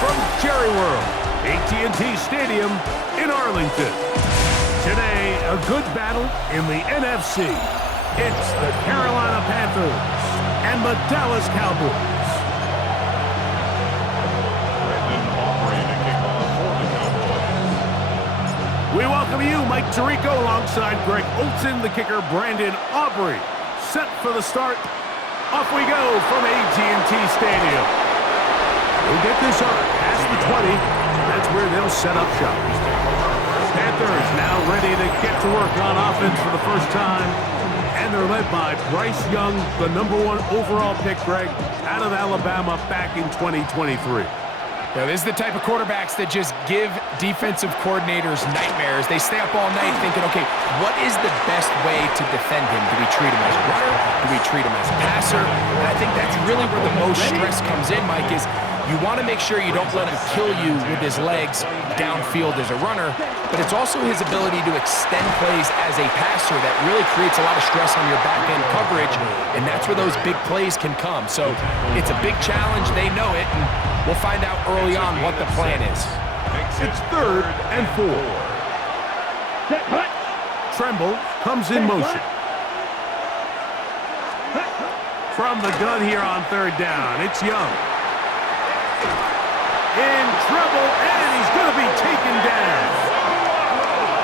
from Jerry World, AT&T Stadium in Arlington. Today, a good battle in the NFC. It's the Carolina Panthers and the Dallas Cowboys. We welcome you, Mike Tirico, alongside Greg Olson, the kicker, Brandon Aubrey. Set for the start. Off we go from AT&T Stadium. We'll get this up past the 20. That's where they'll set up shop. Panthers now ready to get to work on offense for the first time. And they're led by Bryce Young, the #1 overall pick, Greg, out of Alabama back in 2023. Now, this is the type of quarterbacks that just give defensive coordinators nightmares. They stay up all night thinking, okay, what is the best way to defend him? Do we treat him as a runner? Do we treat him as a passer? And I think that's really where the most stress comes in, Mike, is you want to make sure you don't let him kill you with his legs downfield as a runner, but it's also his ability to extend plays as a passer that really creates a lot of stress on your back-end coverage, and that's where those big plays can come. So it's a big challenge. They know it, and we'll find out early on what the plan is. It's 3rd and 4. Tremble comes in motion. From the gun here on 3rd down, it's Young. In trouble, and he's going to be taken down.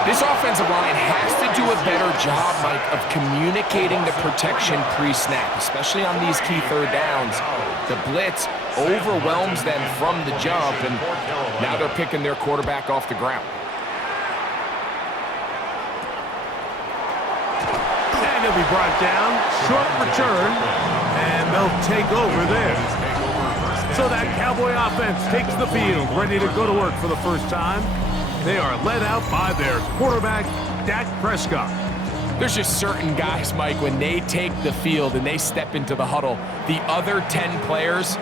This offensive line has to do a better job, Mike, of communicating the protection pre-snap, especially on these key 3rd downs. The blitz overwhelms them from the jump, and now they're picking their quarterback off the ground. And he'll be brought down. Short return, and they'll take over there. So that Cowboy offense takes the field, ready to go to work for the first time. They are led out by their quarterback, Dak Prescott. There's just certain guys, Mike, when they take the field and they step into the huddle, the other 10 players,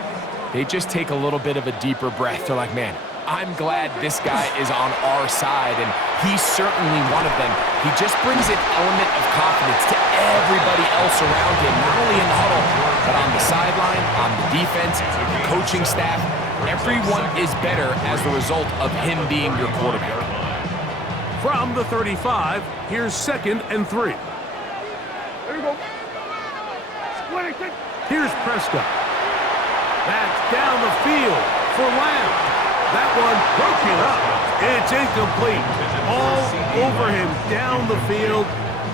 they just take a little bit of a deeper breath. They're like, man, I'm glad this guy is on our side, and he's certainly one of them. He just brings an element of confidence to everybody else around him, not only in the huddle, but on the sideline, on the defense, the coaching staff. Everyone is better as the result of him being your quarterback. From the 35, here's 2nd and 3. There you go. Here's Prescott. That's down the field for Lamb. That one broken up. It's incomplete. All over him down the field.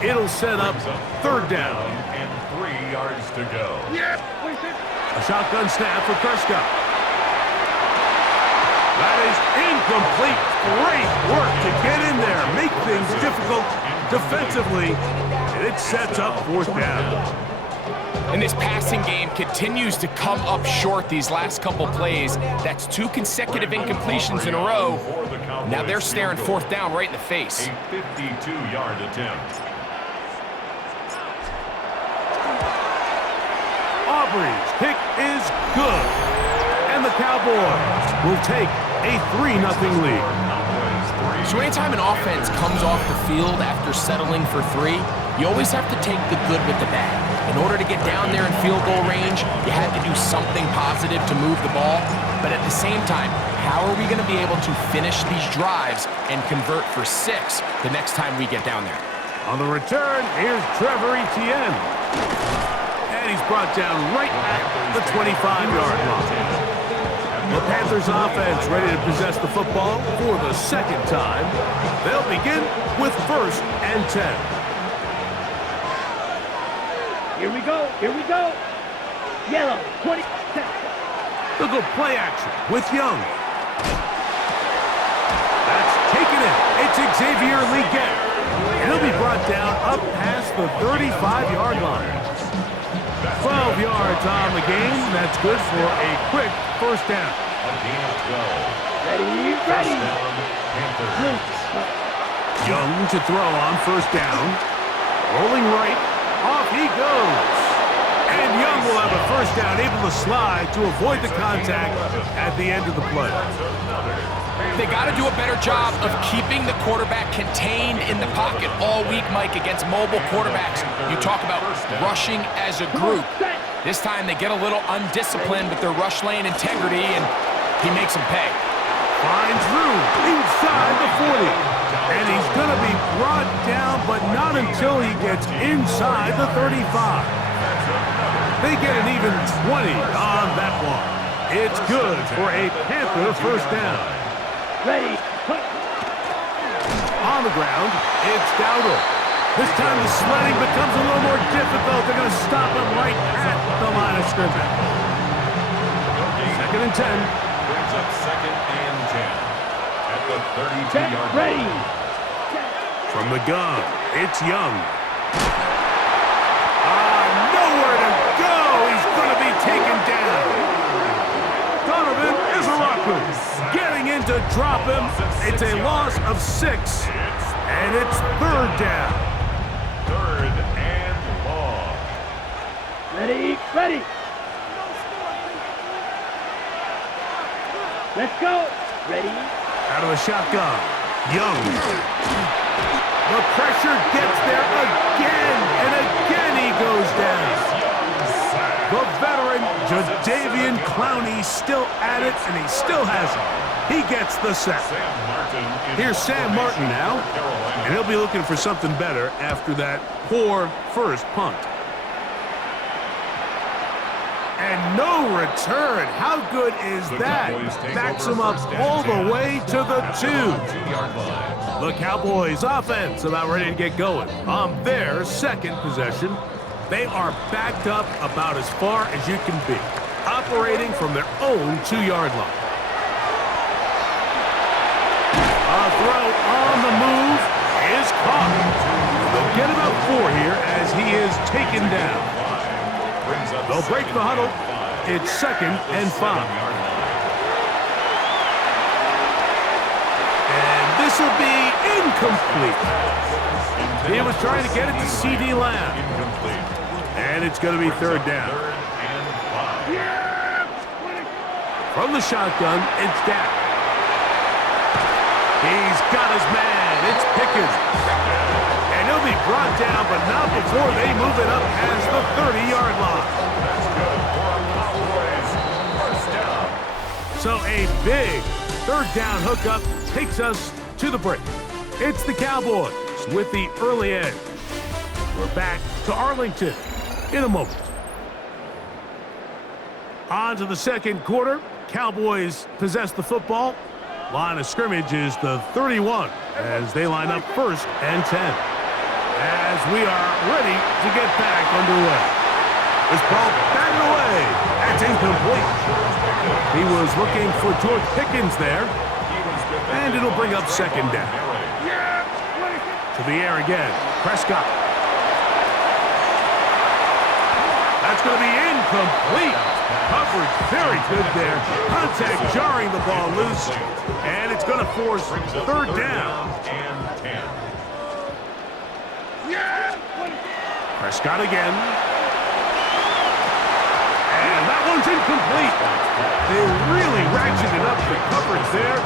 It'll set up 3rd down. And 3 yards to go. A shotgun snap for Prescott. That is incomplete. Great work to get in there, make things difficult defensively, and it sets up 4th down. And this passing game continues to come up short these last couple plays. That's 2 consecutive incompletions in a row. Now they're staring 4th down right in the face. A 52-yard attempt. Aubrey's kick is good. And the Cowboys will take a 3-0 lead. So anytime an offense comes off the field after settling for 3, you always have to take the good with the bad. In order to get down there in field goal range, you had to do something positive to move the ball. But at the same time, how are we going to be able to finish these drives and convert for 6 the next time we get down there? On the return, here's Trevor Etienne. And he's brought down right at the 25-yard line. The Panthers offense ready to possess the football for the 2nd time. They'll begin with 1st and 10. Here we go. Yellow, 20. They'll go play action with Young. That's taken in. It's Xavier Legette. And he'll be brought down up past the 35-yard line. 12 yards on the game. That's good for a quick 1st down. Ready. Young to throw on 1st down. Rolling right. Off he goes. And Young will have a 1st down, able to slide to avoid the contact at the end of the play. They got to do a better job of keeping the quarterback contained in the pocket all week, Mike, against mobile quarterbacks. You talk about rushing as a group. This time they get a little undisciplined with their rush lane integrity, and He makes him pay. Finds room inside the 40. And he's going to be brought down, but not until he gets inside the 35. They get an even 20 on that one. It's good for a Panther first down. Ready. Cut. On the ground, it's Dowdle. This time the sledding becomes a little more difficult. They're going to stop him right at the line of scrimmage. Second and 10. Brings up second and 10 at the 32-yard line. Ready. From the gun, it's Young. Nowhere to go. He's going to be taken down. Donovan Izaraku getting in to drop him. It's a loss of 6, and it's third down. Third and long. Ready. Ready. Let's go. Ready. Out of the shotgun, Young. The pressure gets there again, and again he goes down. The veteran, Jadeveon Clowney, still at it, and he still has it. He gets the sack. Here's Sam Martin now, and he'll be looking for something better after that poor first punt. And no return. How good is that? Backs him up all the way to the 2-yard line. The Cowboys offense about ready to get going. On their second possession, they are backed up about as far as you can be, operating from their own 2-yard line. A throw on the move is caught. They'll get about 4 here as he is taken down. They'll break the huddle. It's second and 5. This will be incomplete. He was trying to get it to C.D. Lamb. And it's going to be third down. From the shotgun, it's Dak. He's got his man. It's Pickens. And he'll be brought down, but not before they move it up as the 30-yard line. So a big third down hookup takes us to the break. It's the Cowboys with the early edge. We're back to Arlington in a moment. On to the second quarter. Cowboys possess the football. Line of scrimmage is the 31 as they line up first and 10. As we are ready to get back underway. This ball batted away. That's incomplete. He was looking for George Pickens there. And it'll bring up second down. To the air again. Prescott. That's going to be incomplete. Coverage very good there. Contact jarring the ball loose. And it's going to force third down. Prescott again. And that one's incomplete. They really ratcheted up the coverage there.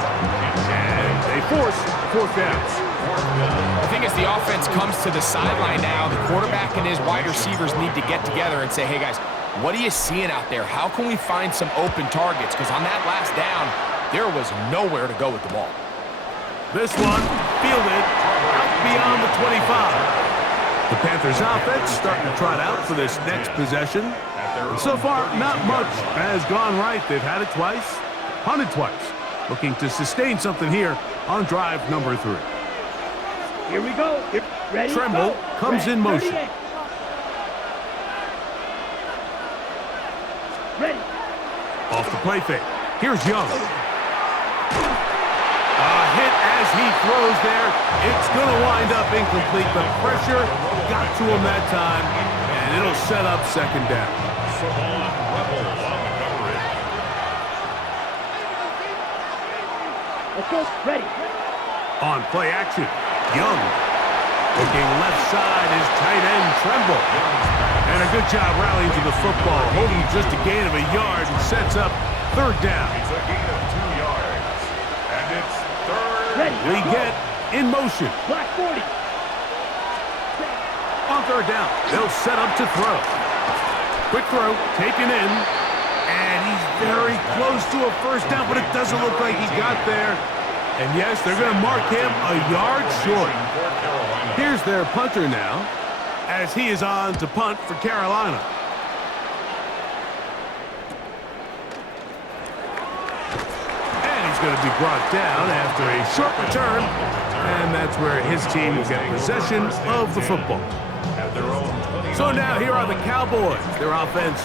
And they force fourth down. The thing is, the offense comes to the sideline now. The quarterback and his wide receivers need to get together and say, hey, guys, what are you seeing out there? How can we find some open targets? Because on that last down, there was nowhere to go with the ball. This one fielded out beyond the 25. The Panthers offense starting to trot out for this next possession. And so far, not much has gone right. They've had it twice, punted twice. Looking to sustain something here on drive number 3. Here we go. Ready, Tremble go. comes in motion. Ready. Off the play fake. Here's Young. A hit as he throws there. It's going to wind up incomplete. The pressure got to him that time, and it'll set up second down. Let's go. Ready. On play action, Young. Looking left side is tight end Tremble. And a good job rallying to the football, holding just a gain of a yard and sets up third down. It's a gain of 2 yards. And it's third. Ready. We get in motion. Black 40. On third down, they'll set up to throw. Quick throw, taken in, and he He's very close to a first down, but it doesn't look like he got there. And yes, they're going to mark him a yard short. Here's their punter now, as he is on to punt for Carolina. And he's going to be brought down after a short return. And that's where his team will get possession of the football. So now here are the Cowboys. Their offense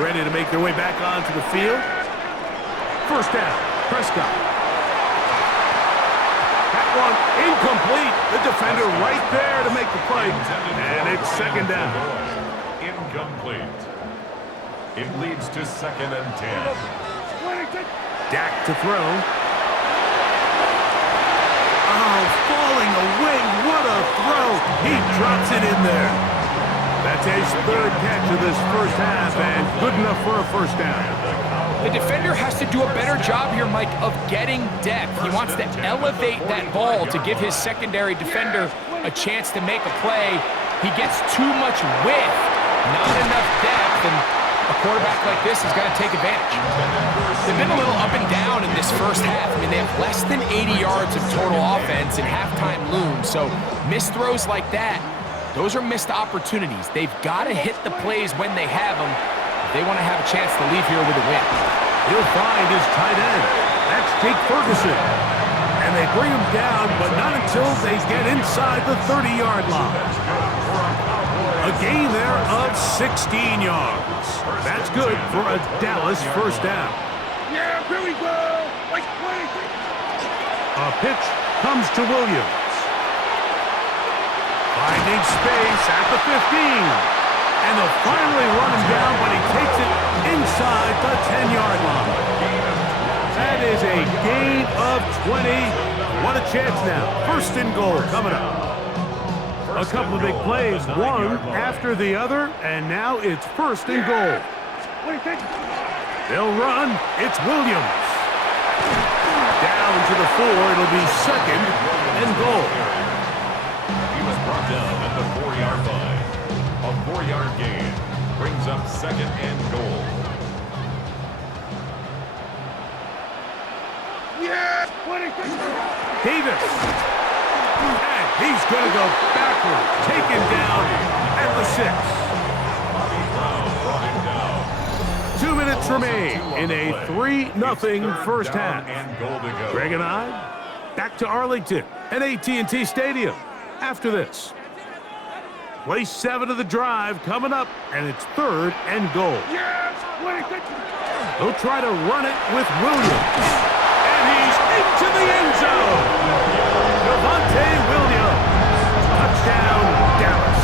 ready to make their way back onto the field. First down, Prescott. That one incomplete. The defender right there to make the play. And it's second down. Incomplete. It leads to 2nd and 10. Dak to throw. Oh, falling away. What a throw. He drops it in there. That's his third catch of this first half, and good enough for a first down. The defender has to do a better job here, Mike, of getting depth. He wants to elevate that ball to give his secondary defender a chance to make a play. He gets too much width, not enough depth, and a quarterback like this has got to take advantage. They've been a little up and down in this first half. I mean, they have less than 80 yards of total offense, and halftime looms, so missed throws like that, those are missed opportunities. They've got to hit the plays when they have them if they want to have a chance to leave here with a win. He'll find his tight end. That's Jake Ferguson. And they bring him down, but not until they get inside the 30-yard line. A gain there of 16 yards. That's good for a Dallas first down. Yeah, here we go. A pitch comes to Williams. Finding space at the 15. And they'll finally run him down, but he takes it inside the 10-yard line. That is a gain of 20. What a chance now. First and goal coming up. A couple of big plays, one after the other, and now it's first and goal. They'll run. It's Williams. Down to the 4. It'll be second and goal. Brought down at the 4-yard line. A 4-yard gain brings up 2nd and goal. Yeah, Davis. And he's going to go backward. Taken down at the 6. 2 minutes remain in a 3-0 first half. Greg and I back to Arlington at AT&T Stadium. After this, play 7 of the drive coming up, and it's 3rd and goal. They'll try to run it with Williams, and he's into the end zone. Javonte Williams, touchdown, Dallas.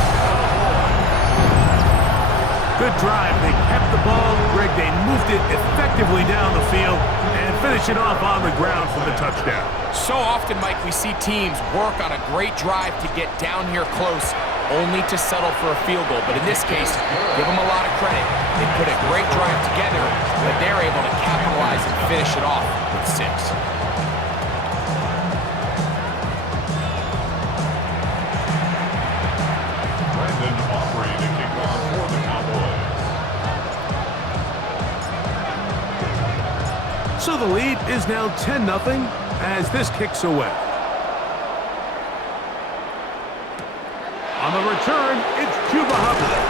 Good drive. They kept the ball. Greg, they moved it effectively down the field and finish it off on the ground for the touchdown. So often, Mike, we see teams work on a great drive to get down here close, only to settle for a field goal. But in this case, give them a lot of credit. They put a great drive together, but they're able to capitalize and finish it off with 6. So the lead is now 10-0 as this kicks away. On the return, it's Chuba Hubbard.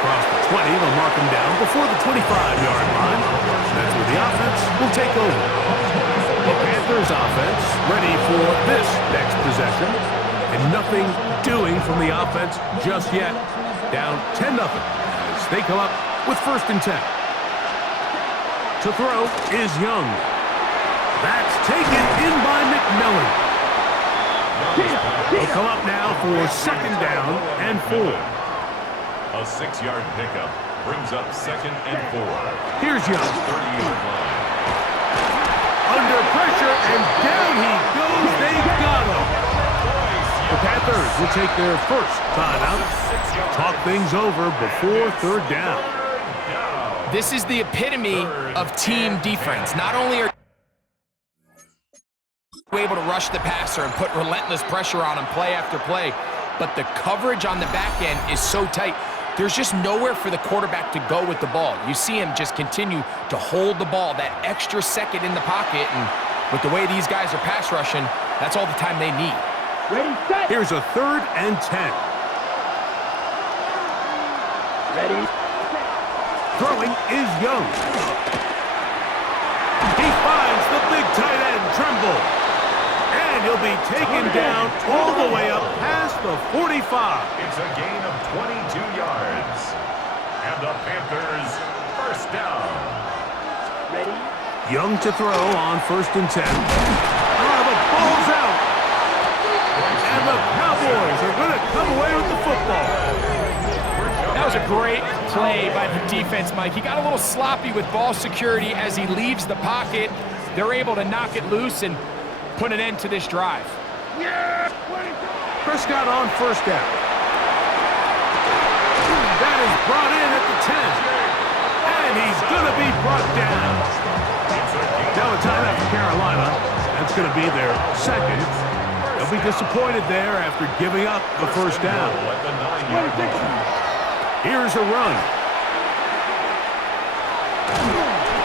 Across the 20, they'll mark him down before the 25-yard line. That's where the offense will take over. The Panthers offense ready for this next possession. And nothing doing from the offense just yet. Down 10-0 as they come up with 1st and 10. To throw is Young. That's taken in by McMillan. They'll come up now for 2nd down and 4. A 6-yard pickup brings up 2nd and 4. Here's Young. 30-yard line. Under pressure, and down he goes. They got him. The Panthers will take their first timeout. Talk things over before 3rd down. This is the epitome of team defense. Not only are you able to rush the passer and put relentless pressure on him play after play, but the coverage on the back end is so tight. there's just nowhere for the quarterback to go with the ball. You see him just continue to hold the ball that extra second in the pocket, and with the way these guys are pass rushing, that's all the time they need. Ready, set. Here's a 3rd and 10. Ready. Throwing is Young. He finds the big tight end, Tremble. And he'll be taken down all the way up past the 45. It's a gain of 22 yards. And the Panthers first down. Ready. Young to throw on 1st and 10. The ball's out. And the Cowboys are going to come away with the football. That was a great play by the defense, Mike. He got a little sloppy with ball security as he leaves the pocket. They're able to knock it loose and put an end to this drive. Yeah. Prescott on 1st down. That is brought in at the 10. And he's going to be brought down. Now a timeout for Carolina. That's going to be their 2nd. They'll be disappointed there after giving up the 1st down. Here's a run.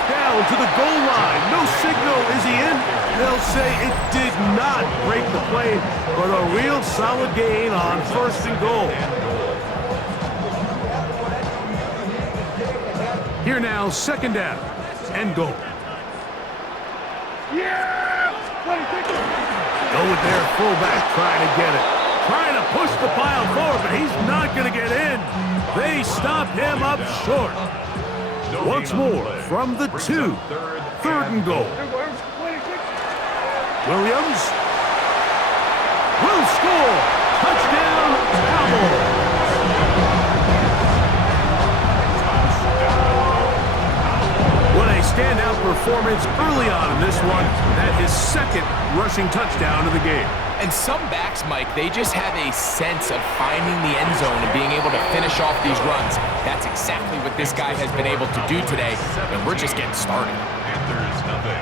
Down to the goal line. No signal. Is he in? They'll say it did not break the play, but a real solid gain on 1st and goal. Here now, 2nd down and goal. Yeah. Go with their fullback trying to get it. Trying to push the pile forward, but he's not going to get in. They stop him up short. Once more from the 2. 3rd and goal. Williams will score. Touchdown, Cowboys. What a standout performance early on in this one. That is 2nd rushing touchdown of the game. And some backs, Mike, they just have a sense of finding the end zone and being able to finish off these runs. That's exactly what this guy has been able to do today, and we're just getting started. Panthers nothing.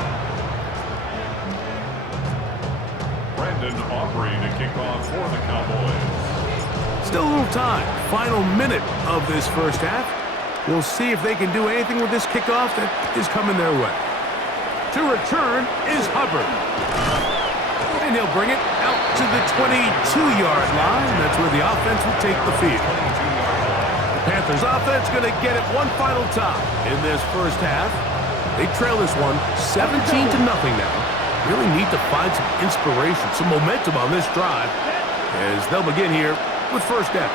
Brandon Aubrey to kick off for the Cowboys. Still a little time. Final minute of this 1st half. We'll see if they can do anything with this kickoff that is coming their way. To return is Hubbard. And he'll bring it out to the 22-yard line. That's where the offense will take the field. The Panthers offense going to get it one final time in this 1st half. They trail this one 17-0 now. Really need to find some inspiration, some momentum on this drive as they'll begin here with 1st down.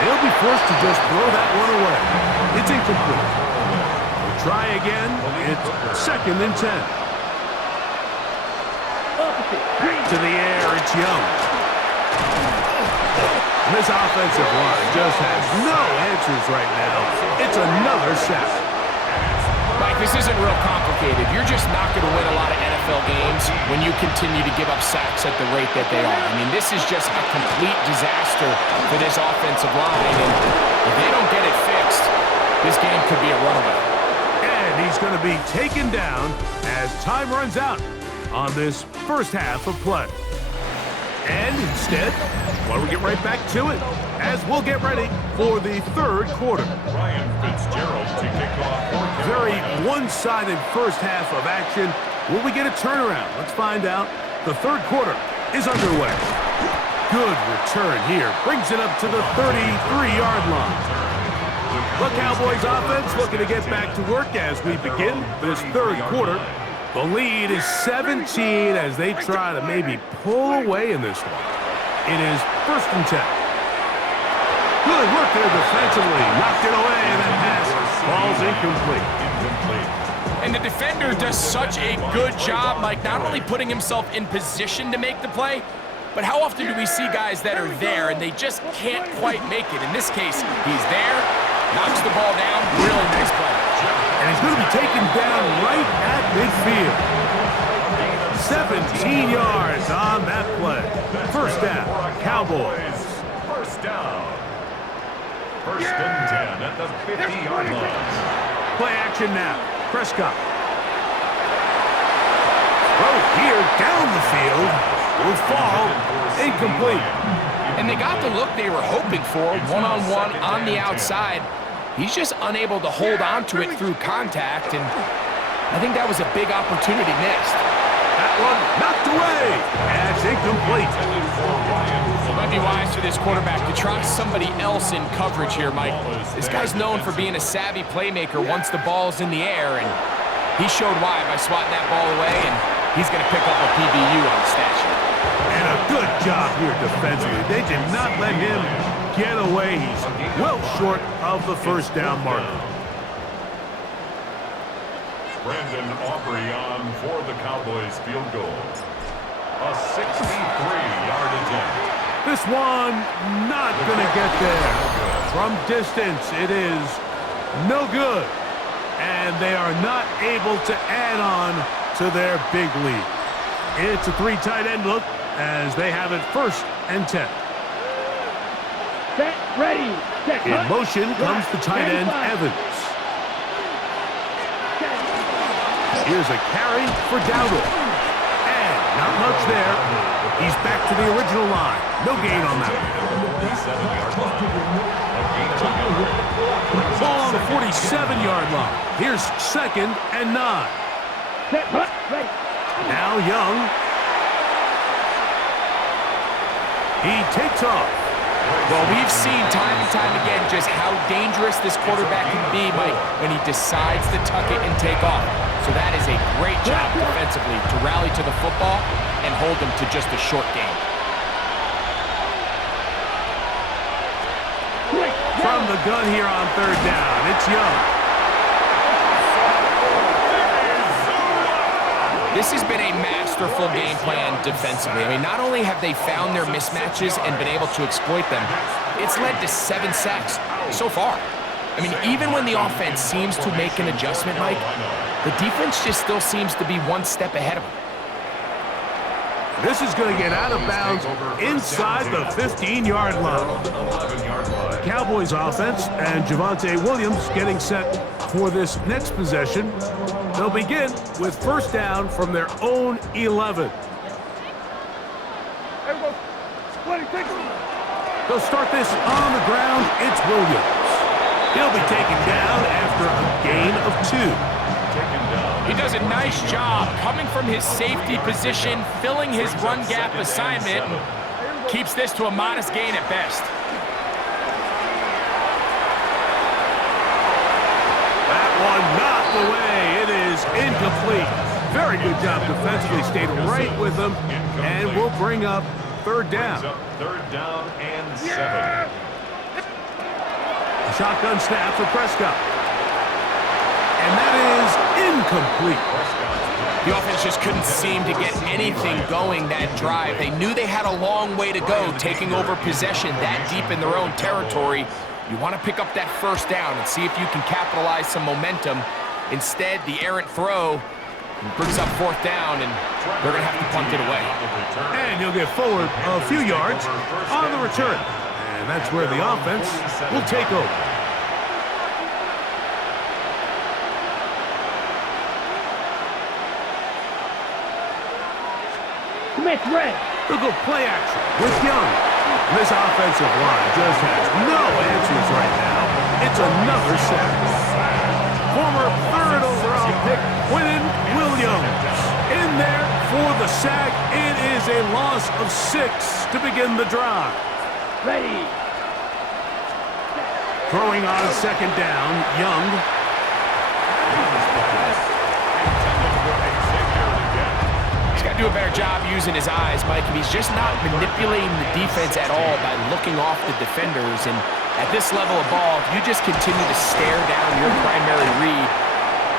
They'll be forced to just throw that one away. It's incomplete. They'll try again. It's 2nd and 10. To the air, it's Young. And this offensive line just has no answers right now. It's another sack. Mike, this isn't real complicated. You're just not going to win a lot of NFL games when you continue to give up sacks at the rate that they are. I mean, this is just a complete disaster for this offensive line, and if they don't get it fixed, this game could be a runaway. And he's going to be taken down as time runs out on this 1st half of play. And instead, why don't we get right back to it as we'll get ready for the 3rd quarter. Ryan Fitzgerald to kick off for Carolina. Very one-sided 1st half of action. Will we get a turnaround? Let's find out. The 3rd quarter is underway. Good return here. Brings it up to the 33-yard line. The Cowboys offense looking to get back to work as we begin this 3rd quarter. The lead is 17 as they try to maybe pull away in this one. It is 1st and 10. Good work there defensively. Knocked it away, and that pass falls incomplete. And the defender does such a good job, Mike, not only putting himself in position to make the play, but how often do we see guys that are there and they just can't quite make it? In this case, he's there, knocks the ball down, really nice play. And he's going to be taken down right at midfield. 17 yards on that play. 1st down, Cowboys. 1st down. 1st and 10 at the 50-yard line. Play action now. Prescott. Throw here down the field. Will fall. Incomplete. And they got the look they were hoping for, one-on-one on the outside. He's just unable to hold on to it through contact, and I think that was a big opportunity missed. That one knocked away. That's incomplete. Might be wise for this quarterback to try somebody else in coverage here, Mike. This guy's known for being a savvy playmaker once the ball's in the air, and he showed why by swatting that ball away, and he's going to pick up a PBU on the stat sheet. And a good job here defensively. They did not let him get away. He's well short of the first down marker. Brandon Aubrey on for the Cowboys field goal. A 63-yard attempt. This one not going to get there. From distance, it is no good. And they are not able to add on to their big lead. It's a 3 tight end look as they have it 1st and 10. Set, ready, set, In motion comes the tight end, Evans. Here's a carry for Dowdle. And not much there. He's back to the original line. No gain on that one. Ball on the 47-yard line. Here's 2nd and 9. set, ready. Now Young. He takes off. Well, we've seen time and time again just how dangerous this quarterback can be, Mike, when he decides to tuck it and take off. So that is a great job defensively to rally to the football and hold him to just a short game. From the gun here on 3rd down, it's Young. This has been a masterful game plan defensively. I mean, not only have they found their mismatches and been able to exploit them, it's led to 7 sacks so far. I mean, even when the offense seems to make an adjustment, Mike, the defense just still seems to be one step ahead of them. This is going to get out of bounds inside the 15-yard line. The Cowboys offense and Javonte Williams getting set for this next possession. They'll begin with 1st down from their own 11. They'll start this on the ground. It's Williams. He'll be taken down after a gain of 2. He does a nice job coming from his safety position, filling his run gap assignment, and keeps this to a modest gain at best. That one knocked away. It is incomplete. Very good job defensively. Stayed right with them, and will bring up 3rd down. 3rd down and 7. A shotgun snap for Prescott. And that is incomplete. The offense just couldn't seem to get anything going that drive. They knew they had a long way to go, taking over possession that deep in their own territory. You want to pick up that 1st down and see if you can capitalize some momentum. Instead, the errant throw brings up 4th down, and they're going to have to punt it away. And he'll get forward a few yards on the return. And that's where the offense will take over. Smith, red. They'll go play action with Young. This offensive line just has no answers right now. It's another sack. Former 3rd overall pick, Quinton Williams. In there for the sack. It is a loss of 6 to begin the drive. Ready. Throwing on 2nd down, Young. Do a better job using his eyes, Mike, and he's just not manipulating the defense at all by looking off the defenders. And at this level of ball, if you just continue to stare down your primary read,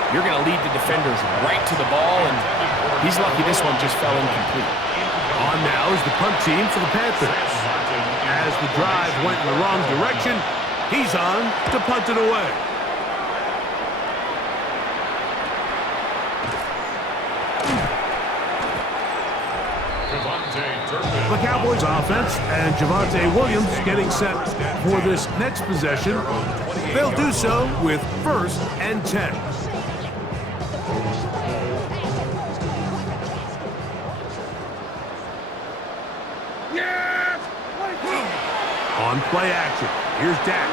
you're going to lead the defenders right to the ball, and he's lucky this one just fell incomplete. On now is the punt team for the Panthers. As the drive went in the wrong direction, he's on to punt it away. The Cowboys offense and Javonte Williams getting set for this next possession. They'll do so with 1st and 10. On play action, here's Dak.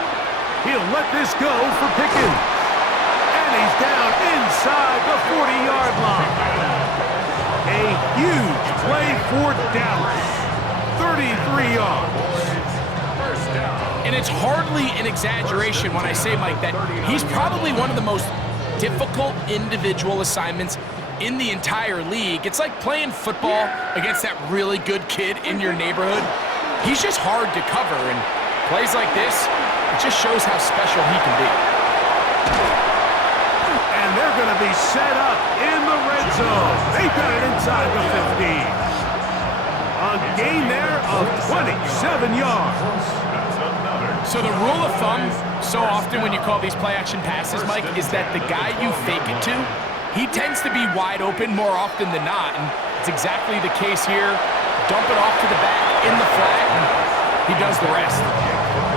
He'll let this go for Pickens. And he's down inside the 40-yard line. A huge play for Dallas. 33 yards. And it's hardly an exaggeration when I say, Mike, that he's probably one of the most difficult individual assignments in the entire league. It's like playing football against that really good kid in your neighborhood. He's just hard to cover, and plays like this, it just shows how special he can be. And they're going to be set up in the red zone. They got it inside the 15. A gain there of 27 yards. So the rule of thumb, so often when you call these play-action passes, Mike, is that the guy you fake it to, he tends to be wide open more often than not, and it's exactly the case here. Dump it off to the back in the flat, and he does the rest.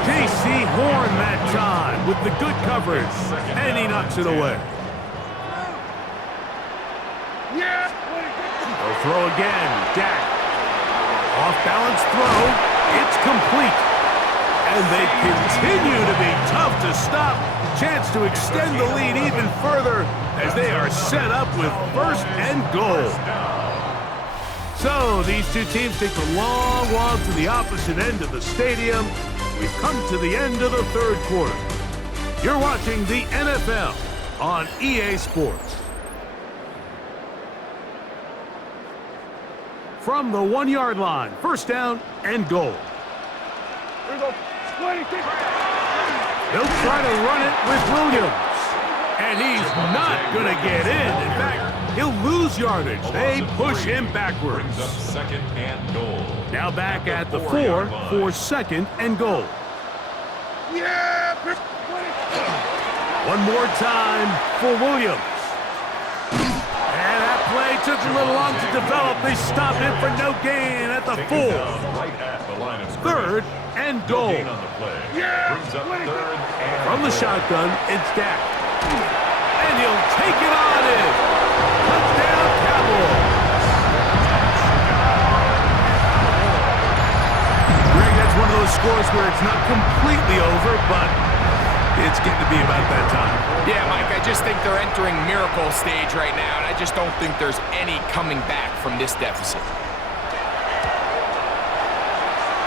J.C. Horn that time with the good coverage, and he knocks it away. They'll throw again. Dak. Off-balance throw. It's complete. And they continue to be tough to stop. Chance to extend the lead even further as they are set up with 1st and goal. So these two teams take the long walk to the opposite end of the stadium. We've come to the end of the 3rd quarter. You're watching the NFL on EA Sports. From the 1-yard line, 1st down and goal. Here we go. 26. They'll try to run it with Williams. And he's not going to get in. In fact, he'll lose yardage. They push him backwards. Brings up 2nd and goal. Now back at the 4 for 2nd and goal. Yeah. One more time for Williams. And that play took a little long to develop. They stop him for no gain at the 4. Right at the line of scrimmage. 3rd and goal. Gain on the play. Brings up 3rd and From the shotgun, it's Dak. And he'll take it on in. Touchdown, Cowboys. Greg, that's one of those scores where it's not completely over, but it's getting to be about that time. Yeah, Mike, I just think they're entering miracle stage right now, and I just don't think there's any coming back from this deficit.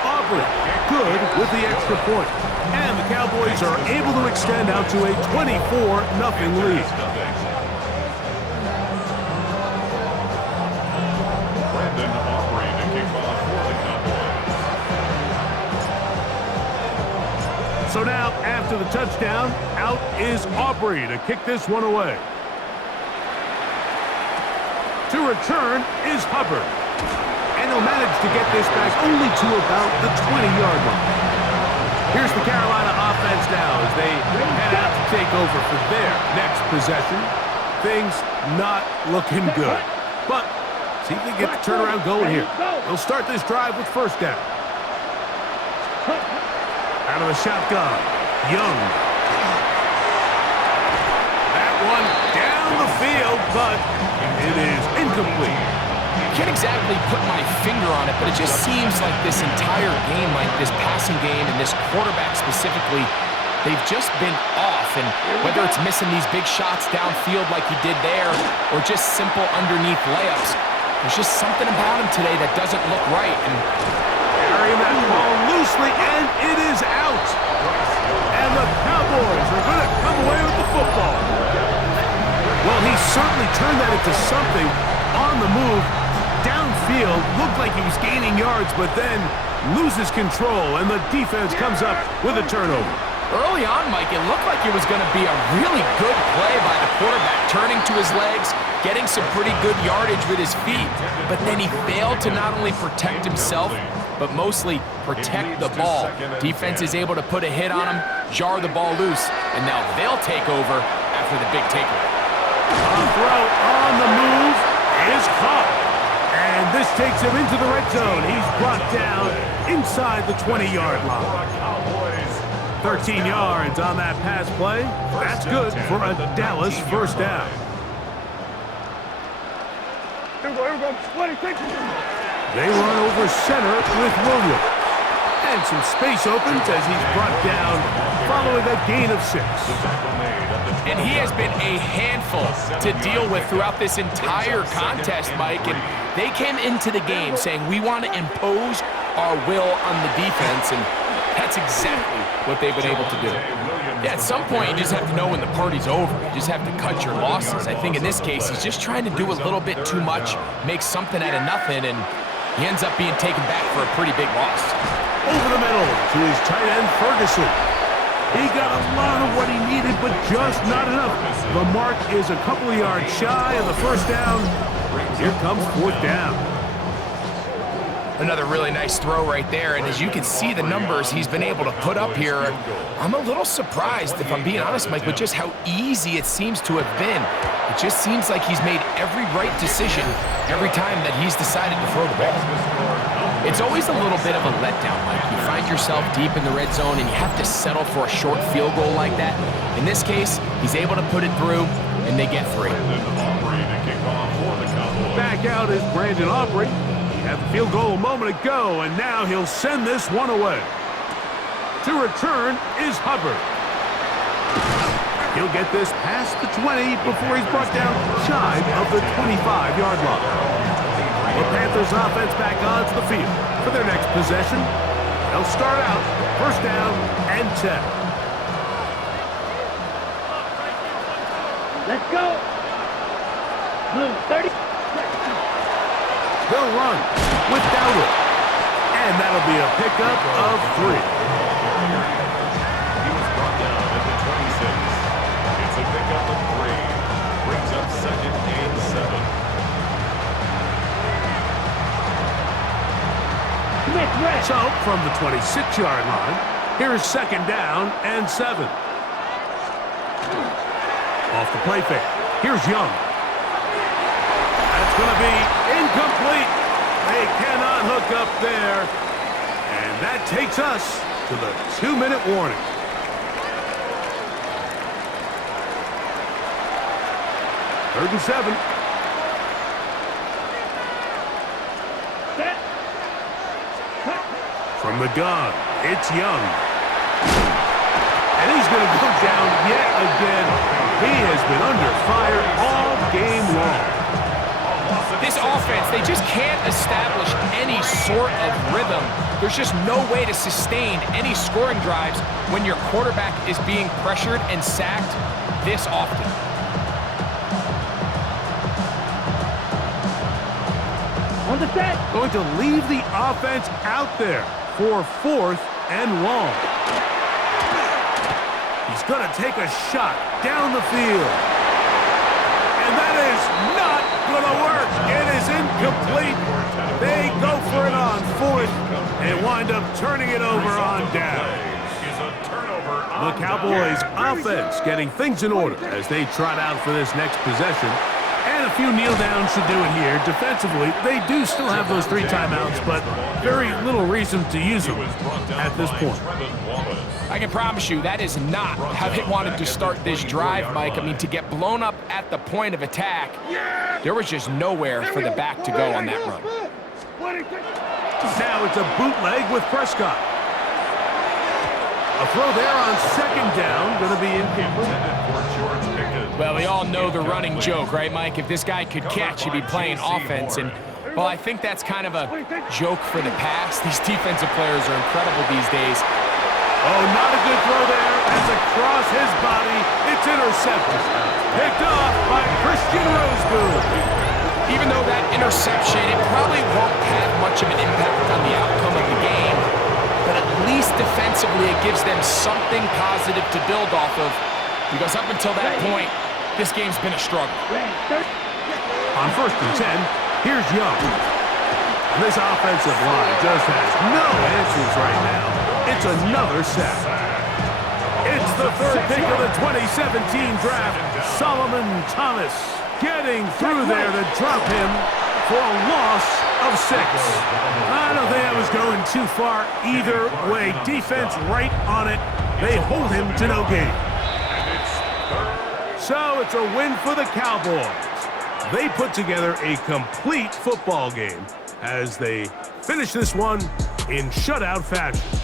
Aubrey, good with the extra point. And the Cowboys are able to extend out to a 24-0 lead. Brandon Aubrey to kick off for the Cowboys. So now, after the touchdown, out is Aubrey to kick this one away. To return is Hubbard. And he'll manage to get this back only to about the 20-yard line. Here's the Carolina offense now as they head out to take over for their next possession. Things not looking good. But see if they get the turnaround going here. They'll start this drive with 1st down. Out of the shotgun, Young. That one down the field, but it is incomplete. Can't exactly put my finger on it, but it just seems like this entire game, like this passing game and this quarterback specifically, they've just been off. And whether it's missing these big shots downfield like he did there or just simple underneath layups, there's just something about him today that doesn't look right. And carrying that ball loosely, and it is out. And the Cowboys are going to come away with the football. Well, he certainly turned that into something on the move. Downfield, looked like he was gaining yards, but then loses control, and the defense comes up with a turnover. early on, Mike, it looked like it was going to be a really good play by the quarterback, turning to his legs, getting some pretty good yardage with his feet, but then he failed to not only protect himself, but mostly protect the ball. Defense is able to put a hit on him, jar the ball loose, and now they'll take over after the big takeaway. A throw on the move is caught. And this takes him into the red zone. He's brought down inside the 20-yard line. 13 yards on that pass play. That's good for a Dallas first down. Here we go, 26. They run over center with Williams. And some space opens as he's brought down following a gain of 6. And he has been a handful to deal with throughout this entire contest, Mike. And they came into the game saying, we want to impose our will on the defense, and that's exactly what they've been able to do. Yeah, at some point, you just have to know when the party's over. You just have to cut your losses. I think in this case, he's just trying to do a little bit too much, make something out of nothing, and he ends up being taken back for a pretty big loss. Over the middle to his tight end, Ferguson. He got a lot of what he needed, but just not enough. The mark is a couple of yards shy of the first down. Here comes 4th down. Another really nice throw right there, and as you can see the numbers he's been able to put up here, I'm a little surprised, if I'm being honest, Mike, with just how easy it seems to have been. It just seems like he's made every right decision every time that he's decided to throw the ball. It's always a little bit of a letdown, Mike. You find yourself deep in the red zone and you have to settle for a short field goal like that. In this case, he's able to put it through, and they get 3. Back out is Brandon Aubrey. He had the field goal a moment ago, and now he'll send this one away. To return is Hubbard. He'll get this past the 20 before he's brought down shy of the 25-yard line. The Panthers offense back onto the field for their next possession. They'll start out 1st down and 10. Let's go. Blue 30. They'll run with Dowdle. And that'll be a pickup of 3. He was brought down at the 26. It's a pickup of 3. Brings up 2nd and 7. So, from the 26-yard line, here's 2nd down and 7. Off the play fake. Here's Young. That's going to be incomplete. They cannot hook up there. And that takes us to the 2-minute warning. Third and 7. From the gun, it's Young. And he's going to go down yet again. He has been under fire all game long. This offense, they just can't establish any sort of rhythm. There's just no way to sustain any scoring drives when your quarterback is being pressured and sacked this often. On the set. Going to leave the offense out there for 4th and long. He's going to take a shot down the field. And that is not going to work. It is incomplete. They go for it on 4th and wind up turning it over on down. The Cowboys offense getting things in order as they trot out for this next possession. And a few kneel downs should do it here. Defensively, they do still have those 3 timeouts, but very little reason to use them at this point. I can promise you that is not how they wanted to start this drive, Mike. I mean, to get blown up at the point of attack, there was just nowhere for the back to go on that run. Now it's a bootleg with Prescott. A throw there on 2nd down, going to be incomplete. Well, we all know the running joke, right, Mike? If this guy could catch, he'd be playing offense. And, well, I think that's kind of a joke for the past. These defensive players are incredible these days. Oh, not a good throw there. As across his body, it's intercepted. Picked off by Christian Rosebud. Even though that interception, it probably won't have much of an impact on the outcome of the game, but at least defensively it gives them something positive to build off of, because up until that point, this game's been a struggle. On 1st and 10, here's Young. This offensive line just has no answers right now. It's another sack. It's the 3rd pick of the 2017 draft. Solomon Thomas getting through there to drop him for a loss of 6. I don't think I was going too far either way. Defense right on it. They hold him to no gain. So it's a win for the Cowboys. They put together a complete football game as they finish this one in shutout fashion.